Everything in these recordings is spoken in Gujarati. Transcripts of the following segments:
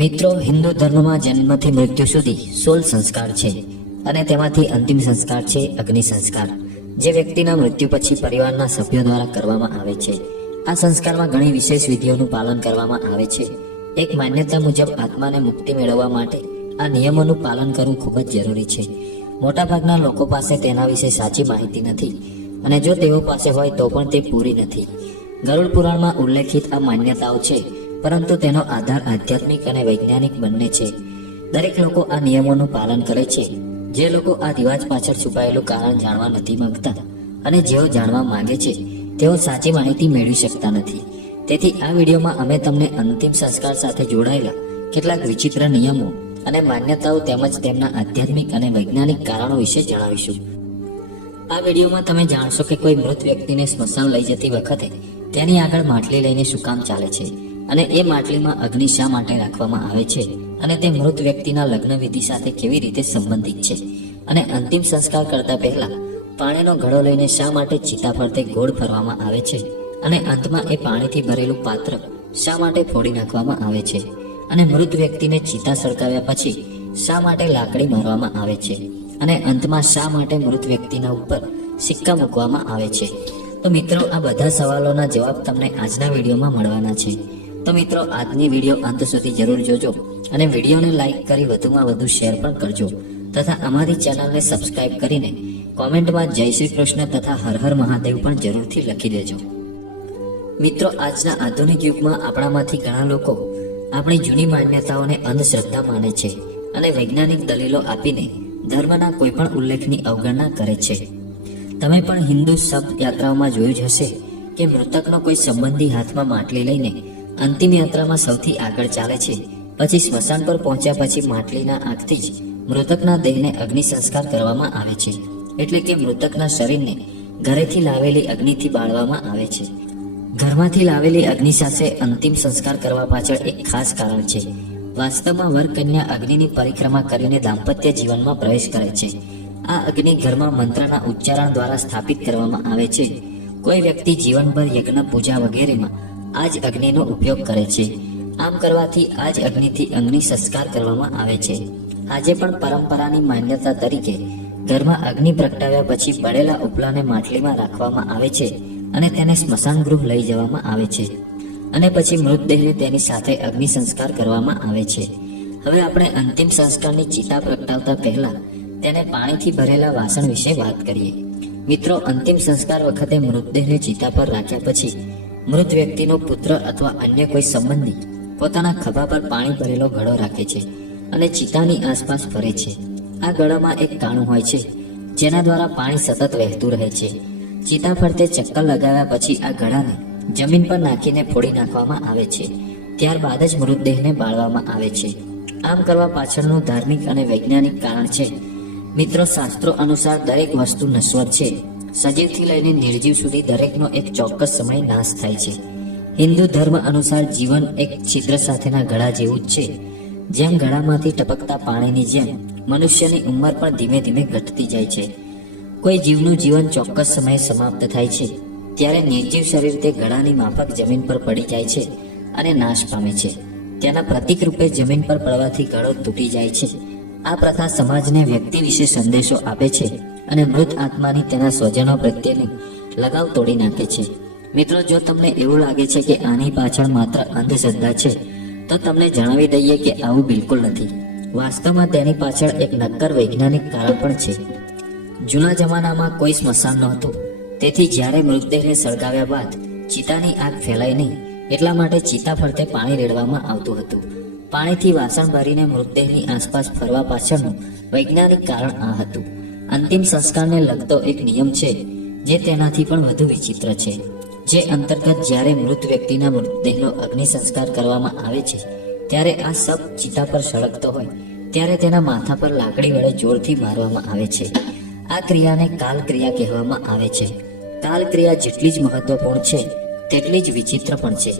મિત્રો હિન્દુ ધર્મમાં જન્મથી મૃત્યુ સુધી સોળ સંસ્કાર છે અને તેમાંથી અંતિમ સંસ્કાર છે અગ્નિ સંસ્કાર જે વ્યક્તિના મૃત્યુ પછી પરિવારના સભ્યો દ્વારા કરવામાં આવે છે આ સંસ્કારમાં ઘણી વિશેષ વિધિઓનું પાલન કરવામાં આવે છે એક માન્યતા મુજબ આત્માને મુક્તિ મેળવવા માટે આ નિયમોનું પાલન કરવું ખૂબ જ જરૂરી છે મોટાભાગના લોકો પાસે તેના વિશે સાચી માહિતી નથી અને જો તેઓ પાસે હોય તો પણ તે પૂરી નથી ગરુડ પુરાણમાં ઉલ્લેખિત આ માન્યતાઓ છે પરંતુ તેનો આધાર આધ્યાત્મિક અને વૈજ્ઞાનિક બંને છે દરેક લોકો આ નિયમોનું પાલન કરે છે જે લોકો આ રિવાજ પાછળ છુપાયેલું કારણ જાણવા નથી માંગતા અને જેઓ જાણવા માંગે છે તેઓ સાચી માહિતી મેળવી શકતા નથી તેથી આ વિડીયોમાં અમે તમને અંતિમ સંસ્કાર સાથે જોડાયેલા કેટલાક વિચિત્ર નિયમો અને માન્યતાઓ તેમજ તેમના આધ્યાત્મિક અને વૈજ્ઞાનિક કારણો વિશે જણાવીશું આ વિડીયોમાં તમે જાણશો કે કોઈ મૃત વ્યક્તિને સ્મશાન લઈ જતી વખતે તેની આગળ માટલી લઈને શું કામ ચાલે છે અને એ માટલીમાં અગ્નિ શા માટે રાખવામાં આવે છે અને તે મૃત વ્યક્તિના લગ્ન વિધિ સાથે કેવી રીતે સંબંધિત છે અને અંતિમ સંસ્કાર કરતા પહેલા પાણીનો ઘડો લઈને શા માટે ચિતા ફરતે ગોળ ફરવામાં આવે છે અને અંતમાં એ પાણીથી ભરેલું પાત્ર શા માટે ફોડી નાખવામાં આવે છે અને મૃત વ્યક્તિને ચિતા સળગાવ્યા પછી શા માટે લાકડી મારવામાં આવે છે અને અંતમાં શા માટે મૃત વ્યક્તિના ઉપર સિક્કા મૂકવામાં આવે છે તો મિત્રો આ બધા સવાલોના જવાબ તમને આજના વિડીયોમાં મળવાના છે તો મિત્રો આજની વિડીયો અંત સુધી જરૂર જોજો અને વિડીયોને લાઇક કરી વધુમાં વધુ શેર પણ કરજો તથા અમારી ચેનલને સબસ્ક્રાઇબ કરીને કોમેન્ટમાં જય શ્રી કૃષ્ણ તથા હર હર મહાદેવ પણ જરૂરથી લખી દેજો મિત્રો આજના આધુનિક યુગમાં આપણામાંથી ઘણા લોકો આપણી જૂની માન્યતાઓને અંધશ્રદ્ધા માને છે અને વૈજ્ઞાનિક દલીલો આપીને ધર્મના કોઈપણ ઉલ્લેખની અવગણના કરે છે તમે પણ હિન્દુ શબ્દ યાત્રાઓમાં જોયું જ હશે કે મૃતકનો કોઈ સંબંધી હાથમાં માટલી લઈને અંતિમ યાત્રામાં સૌથી આગળ ચાલે છે પછી સ્મશાન પર પહોંચ્યા પછી માટલીના આગથી જ મૃતકના દેહને અગ્નિ સંસ્કાર કરવામાં આવે છે એટલે કે મૃતકના શરીરને ઘરેથી લાવેલી અગ્નિથી બાળવામાં આવે છે ઘરમાંથી લાવેલી અગ્નિ સાથે અંતિમ સંસ્કાર કરવા પાછળ એક ખાસ કારણ છે વાસ્તવમાં વરકન્યા અગ્નિની પરિક્રમા કરીને દાંપત્ય જીવનમાં પ્રવેશ કરે છે આ અગ્નિ ઘરમાં મંત્રના ઉચ્ચારણ દ્વારા સ્થાપિત કરવામાં આવે છે કોઈ વ્યક્તિ જીવનભર યજ્ઞ પૂજા વગેરેમાં આજ અગ્નિનો ઉપયોગ કરે છે આમ કરવાથી આજ અગ્નિથી અગ્નિ સંસ્કાર કરવામાં આવે છે આજે પણ પરંપરાની માન્યતા તરીકે ઘરમાં અગ્નિ પ્રગટાવ્યા પછી બળેલા ઉપલાને માટલીમાં રાખવામાં આવે છે અને તેને સ્મશાન ગૃહ લઈ જવામાં આવે છે અને પછી મૃતદેહને તેની સાથે અગ્નિ સંસ્કાર કરવામાં આવે છે હવે આપણે અંતિમ સંસ્કારની ચિતા પ્રગટાવતા પહેલા તેને પાણીથી ભરેલા વાસણ વિશે વાત કરીએ મિત્રો અંતિમ સંસ્કાર વખતે મૃતદેહને ચિતા પર રાખ્યા પછી મૃત વ્યક્તિનો પુત્ર અથવા અન્ય કોઈ સંબંધી પોતાના ખભા પર પાણી ભરેલો ઘડો રાખે છે અને ચિતાની આસપાસ ફરે છે આ ગળામાં એક કાણું હોય છે જેના દ્વારા પાણી સતત વહેતું રહે છે ચિતા ફરતે ચક્કર લગાવ્યા પછી આ ગળાને જમીન પર નાખીને ફોડી નાખવામાં આવે છે ત્યારબાદ જ મૃતદેહને બાળવામાં આવે છે આમ કરવા પાછળનું ધાર્મિક અને વૈજ્ઞાનિક કારણ છે મિત્રો શાસ્ત્રો અનુસાર દરેક વસ્તુ નશ્વર છે સજીવથી લઈને નિર્જીવ સુધી દરેકનો એક ચોક્કસ સમય નાશ થાય છે હિન્દુ ધર્મ અનુસાર જીવન એક છિદ્ર સાથેના ગળા જેવું જ છે જેમ ગળામાંથી ટપકતા પાણીની જેમ મનુષ્યની ઉંમર પણ ધીમે ધીમે ઘટતી જાય છે કોઈ જીવનું જીવન ચોક્કસ સમયે સમાપ્ત થાય છે ત્યારે નિર્જીવ શરીર તે ગળાની માફક જમીન પર પડી જાય છે અને નાશ પામે છે તેના પ્રતિક રૂપે જમીન પર પડવાથી ગળો તૂટી જાય છે આ પ્રથા સમાજને વ્યક્તિ વિશે સંદેશો આપે છે અને મૃત આત્માની તેના સ્વજનો પ્રત્યેની લગાવ તોડી નાખે છે મિત્રો જો તમને એવું લાગે છે કે આની પાછળ માત્ર અંધશ્રદ્ધા છે તો તમને જણાવી દઈએ કે આવું બિલકુલ નથી વાસ્તવમાં તેની પાછળ એક નક્કર વૈજ્ઞાનિક કારણ પણ છે જૂના જમાનામાં કોઈ સ્મશાન નહોતું તેથી જ્યારે મૃતદેહને સળગાવ્યા બાદ ચિતાની આગ ફેલાય નહીં એટલા માટે ચિતા ફરતે પાણી રેડવામાં આવતું હતું પાણીથી વાસણ ભરીને મૃતદેહની આસપાસ ફરવા પાછળનું વૈજ્ઞાનિક કારણ આ હતું અંતિમ સંસ્કારને લગતો એક નિયમ છે જે તેનાથી પણ વધુ વિચિત્ર છે જે અંતર્ગત જ્યારે મૃત વ્યક્તિના મૃતદેહનો અગ્નિ સંસ્કાર કરવામાં આવે છે ત્યારે આ સપ ચિતા પર સળગતો હોય ત્યારે તેના માથા પર લાકડી વડે જોરથી મારવામાં આવે છે આ ક્રિયાને કાલ ક્રિયા કહેવામાં આવે છે કાલ ક્રિયા જેટલી જ મહત્વપૂર્ણ છે તેટલી જ વિચિત્ર પણ છે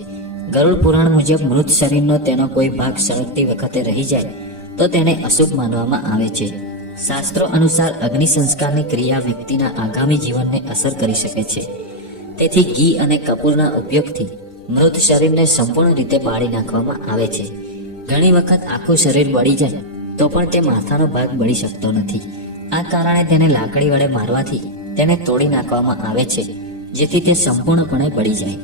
ગરુડ પુરાણ મુજબ મૃત શરીરનો તેનો કોઈ ભાગ સળગતી વખતે રહી જાય તો તેને અશુભ માનવામાં આવે છે શાસ્ત્રો અનુસાર અગ્નિ સંસ્કારની ક્રિયા વ્યક્તિના આગામી જીવનને અસર કરી શકે છે તેથી ઘી અને કપૂરના ઉપયોગથી મૃત શરીરને સંપૂર્ણ રીતે બાળી નાખવામાં આવે છે ઘણી વખત આખું શરીર બળી જાય તો પણ તે માથાનો ભાગ બળી શકતો નથી આ કારણે તેને લાકડી વડે મારવાથી તેને તોડી નાખવામાં આવે છે જેથી તે સંપૂર્ણપણે બળી જાય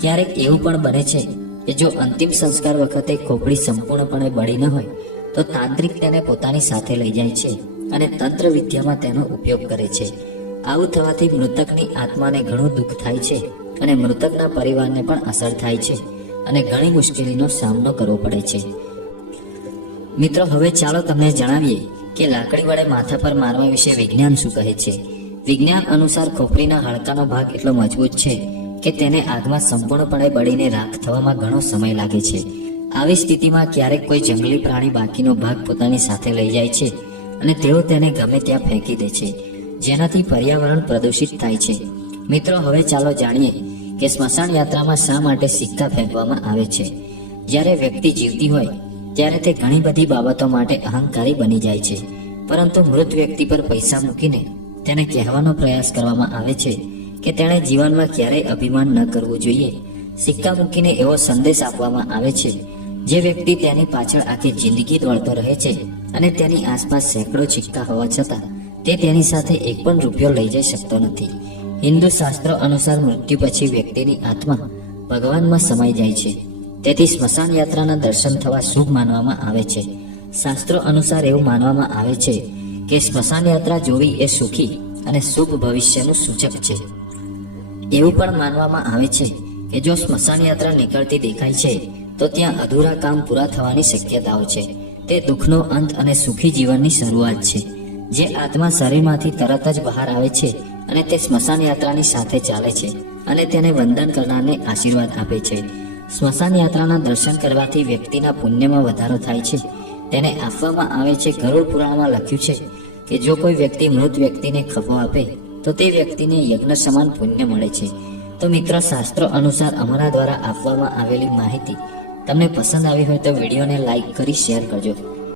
ક્યારેક એવું પણ બને છે કે જો અંતિમ સંસ્કાર વખતે ખોપડી સંપૂર્ણપણે બળી ન હોય તો તાંત્રિક તેને પોતાની સાથે લઈ જાય છે અને તંત્ર વિદ્યામાં તેનો ઉપયોગ કરે છે આવું થવાથી મૃતકની આત્માને ઘણું દુઃખ થાય છે અને મૃતકના પરિવારને પણ અસર થાય છે અને ઘણી મુશ્કેલીનો સામનો કરવો પડે છે મિત્રો હવે ચાલો તમને જણાવીએ કે લાકડી વડે માથા પર મારવા વિશે વિજ્ઞાન શું કહે છે વિજ્ઞાન અનુસાર ખોપડીના હાડકાનો ભાગ એટલો મજબૂત છે કે તેને આગમાં સંપૂર્ણપણે બળીને રાખ થવામાં ઘણો સમય લાગે છે આવી સ્થિતિમાં ક્યારેક કોઈ જંગલી પ્રાણી બાકીનો ભાગ પોતાની સાથે લઈ જાય છે અને તેઓ તેને ગમે ત્યાં ફેંકી દે છે જેનાથી પર્યાવરણ પ્રદૂષિત થાય છે મિત્રો હવે ચાલો જાણીએ કે સ્મશાન યાત્રામાં શા માટે સિક્કા ફેંકવામાં આવે છે જ્યારે વ્યક્તિ જીવતી હોય ત્યારે તે ઘણી બધી બાબતો માટે અહંકારી બની જાય છે પરંતુ મૃત વ્યક્તિ પર પૈસા મૂકીને તેને કહેવાનો પ્રયાસ કરવામાં આવે છે કે તેણે જીવનમાં ક્યારેય અભિમાન ન કરવું જોઈએ સિક્કા મૂકીને એવો સંદેશ આપવામાં આવે છે જે વ્યક્તિ તેની પાછળ આખી જિંદગી દોડતો રહે છે અને તેની આસપાસ સેંકડો ચીકતા હોવા છતાં તે તેની સાથે એક પણ રૂપિયો લઈ જઈ શકતો નથી હિન્દુ શાસ્ત્રો અનુસાર મૃત્યુ પછી વ્યક્તિની આત્મા ભગવાનમાં સમાઈ જાય છે તેથી સ્મશાન યાત્રાના દર્શન થવા શુભ માનવામાં આવે છે શાસ્ત્રો અનુસાર એવું માનવામાં આવે છે કે સ્મશાન યાત્રા જોવી એ સુખી અને શુભ ભવિષ્યનું સૂચક છે એવું પણ માનવામાં આવે છે કે જો સ્મશાન યાત્રા નીકળતી દેખાય છે તો ત્યાં અધૂરા કામ પૂરા થવાની શક્યતાઓ છે તે દુઃખનો અંત અને સુખી જીવનની શરૂઆત છે જે આત્મા શરીરમાંથી તરત જ બહાર આવે છે અને તે સ્મશાન યાત્રાની સાથે ચાલે છે અને તેને વંદન કરનારને આશીર્વાદ આપે છે સ્મશાન યાત્રાના દર્શન કરવાથી વ્યક્તિના પુણ્યમાં વધારો થાય છે તેને આપવામાં આવે છે ગરુડ પુરાણમાં લખ્યું છે કે જો કોઈ વ્યક્તિ મૃત વ્યક્તિને ખભો આપે તો તે વ્યક્તિને યજ્ઞ સમાન પુણ્ય મળે છે તો મિત્ર શાસ્ત્ર અનુસાર અમારા દ્વારા આપવામાં આવેલી માહિતી તમને પસંદ આવી હોય તો વિડીયોને લાઇક કરી શેર કરજો